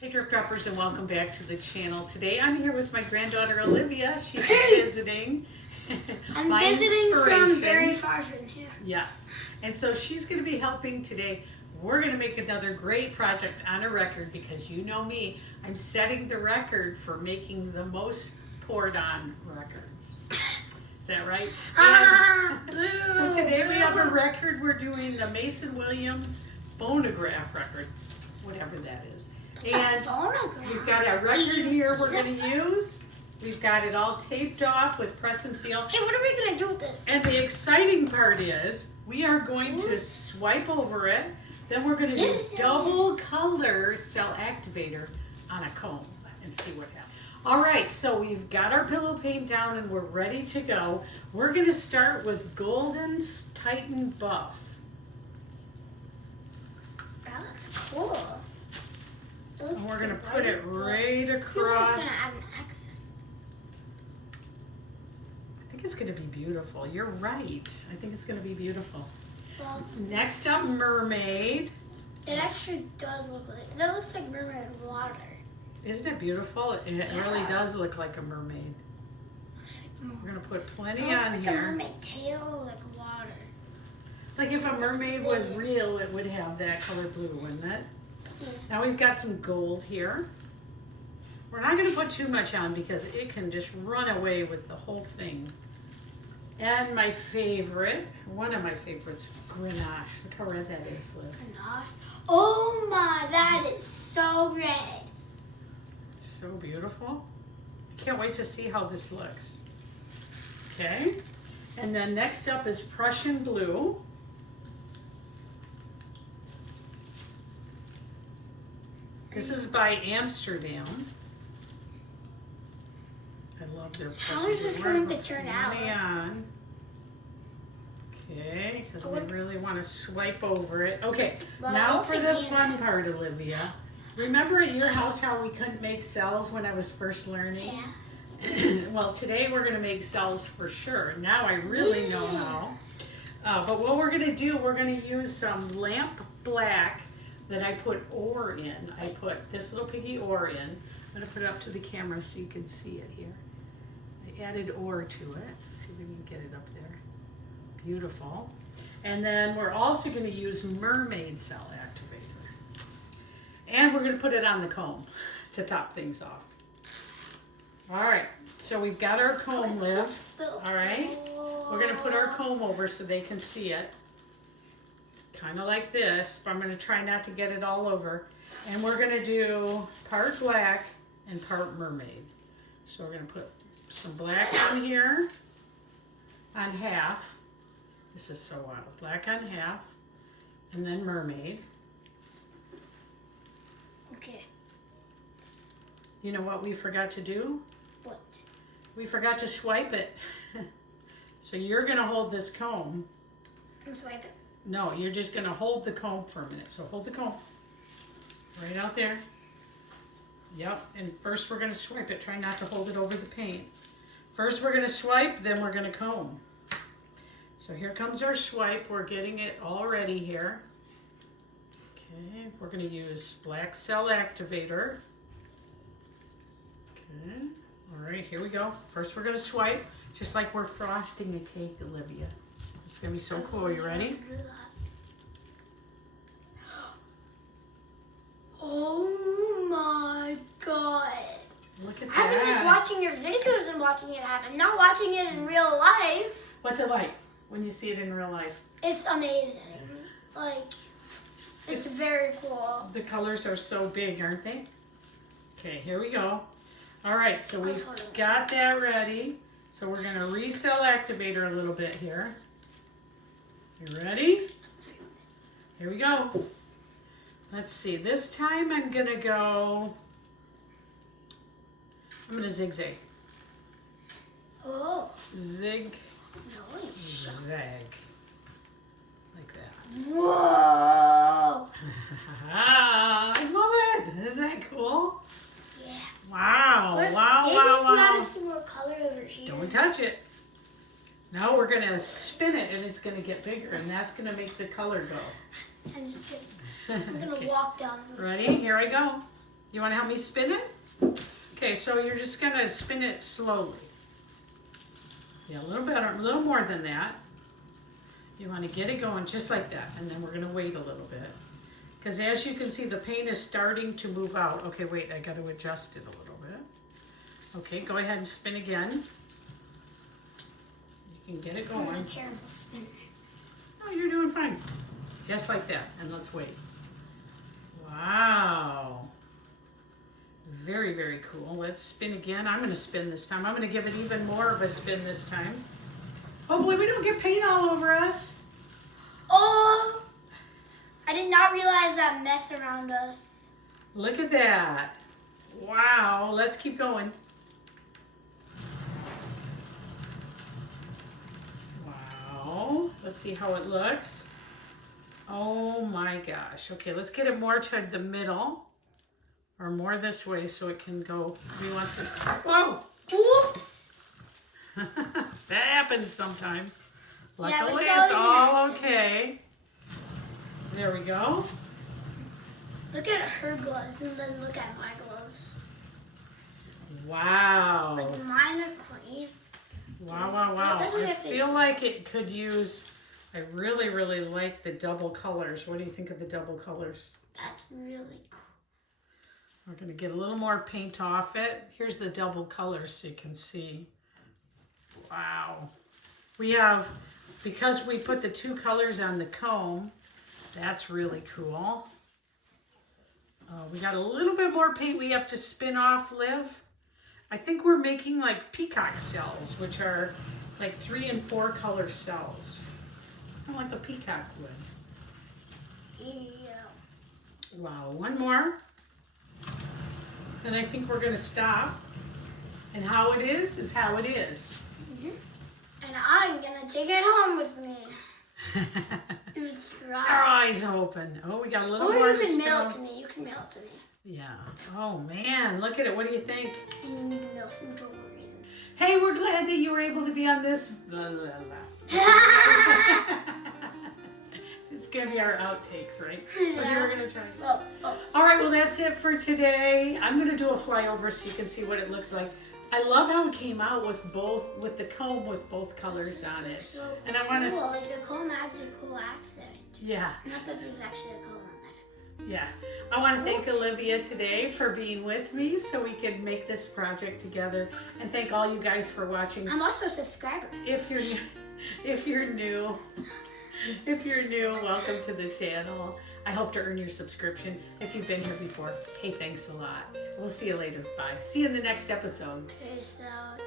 Hey Drip Droppers, and welcome back to the channel. Today I'm here with my granddaughter Olivia. She's visiting. I'm my visiting from inspiration. very far from here. Yes, and so she's going to be helping today. We're going to make another great project on a record because you know me, I'm setting the record for making the most poured on records. Is that right? So today we have a record. We're doing the Mason Williams phonograph record, whatever that is. And we've got a record here we're going to use. We've got it all taped off with press and seal. Okay, what are we going to do with this? And the exciting part is we are going to swipe over it. Then we're going to do double color cell activator on a comb and see what happens. All right, so we've got our pillow paint down and we're ready to go. We're going to start with Golden Titan Buff. That looks cool. And we're going to put it right across. It's going to add an accent. I think it's going to be beautiful. You're right. I think it's going to be beautiful. Well, next up, Mermaid. It actually does look like, that looks like mermaid water. Isn't it beautiful? It really does look like a mermaid. We're going to put plenty on like here. A mermaid tail, like water. Like if a mermaid was real, it would have that color blue, wouldn't it? Yeah. Now we've got some gold here. We're not going to put too much on because it can just run away with the whole thing. And my favorite, one of my favorites, Grenache. Look how red that is, Liv. Grenache? Oh my, that is so red. It's so beautiful. I can't wait to see how this looks. Okay. And then next up is Prussian Blue. This is by Amsterdam. I love their Prussian Blue. How is this going to turn out? On. Okay, because we really want to swipe over it. Okay, well, now for the fun part, Olivia. Remember at your house how we couldn't make cells when I was first learning? Yeah. Well, today we're going to make cells for sure. Now I really know how. But what we're going to do, we're going to use some lamp black that I put ore in. I put this little piggy ore in. I'm going to put it up to the camera so you can see it here. I added ore to it. Let's see if we can get it up there. Beautiful. And then we're also going to use Mermaid cell activator. And we're going to put it on the comb to top things off. All right, so we've got our comb, Liv. All right, we're going to put our comb over so they can see it. Kind of like this, but I'm going to try not to get it all over. And we're going to do part black and part mermaid. So we're going to put some black on here, on half. This is so wild. Black on half, and then mermaid. Okay. You know what we forgot to do? What? We forgot to swipe it. So you're going to hold this comb. And swipe it? No, you're just going to hold the comb for a minute. So hold the comb. Right out there. Yep, and first we're going to swipe it. Try not to hold it over the paint. First we're going to swipe, then we're going to comb. So here comes our swipe. We're getting it all ready here. Okay, we're going to use black cell activator. Okay, all right, here we go. First we're going to swipe, just like we're frosting a cake, Olivia. It's going to be so cool. You ready? Oh my god. Look at that. I've been just watching your videos and watching it happen, not watching it in real life. What's it like when you see it in real life? It's amazing. Like, it's very cool. The colors are so big, aren't they? Okay, here we go. All right, so we've got that ready. So we're going to recell activator a little bit here. You ready? Here we go. Let's see. This time I'm going to go, I'm going to zigzag. Oh. Zig. Nice. Zag. Like that. Whoa. I love it. Isn't that cool? Yeah. Wow. Maybe Wow. we added some more color over here. Don't touch it. Now we're going to spin it and it's going to get bigger and that's going to make the color go. I'm just kidding. I'm going to walk down some Ready? Here I go. You want to help me spin it? Okay, so you're just going to spin it slowly. Yeah, a little better, a little more than that. You want to get it going just like that, and then we're going to wait a little bit. Because as you can see, the paint is starting to move out. Okay, wait, I got to adjust it a little bit. Okay, go ahead and spin again. You can get it going. I'm a terrible spinner. Oh, you're doing fine. Just like that, and let's wait. Wow. Very, very cool. Let's spin again. I'm going to spin this time. I'm going to give it even more of a spin this time. Hopefully we don't get paint all over us. Oh, I did not realize that mess around us. Look at that. Wow. Let's keep going. Wow. Let's see how it looks. Oh my gosh. Okay, let's get it more to the middle. Or more this way so it can go. We want to. Whoa! Whoops! That happens sometimes. Yeah, Luckily, but it's all okay. There we go. Look at her gloves and then look at my gloves. Wow. Like mine are clean. Wow, wow, wow. That's what I I think. feel like it could use. I really, really like the double colors. What do you think of the double colors? That's really cool. We're going to get a little more paint off it. Here's the double colors so you can see. Wow. We have, because we put the two colors on the comb, that's really cool. We got a little bit more paint we have to spin off, Liv. I think we're making like peacock cells, which are like 3 and 4 color cells. Kind of like a peacock would. Yeah. Wow, one more. And I think we're going to stop. And how it is how it is. Mm-hmm. And I'm going to take it home with me. It's right. Our eyes open. Oh, we got a little more Or to you can spin mail it off. to me. You can mail it to me. Yeah. Oh, man. Look at it. What do you think? And you can mail some jewelry. Hey, we're glad that you were able to be on this. Blah, blah, blah. It's going to be our outtakes, right? Okay, we're going to try. Oh. All right, well, that's it for today. I'm going to do a flyover so you can see what it looks like. I love how it came out with the comb with both colors on it. So And I want to, cool. Like the comb adds a cool accent. yeah, Not that there's actually a comb on there. yeah. I want to thank Olivia today for being with me so we could make this project together. And thank all you guys for watching. I'm also a subscriber. If you're new, welcome to the channel. I hope to earn your subscription. If you've been here before, hey, thanks a lot. We'll see you later. Bye. See you in the next episode. Peace out.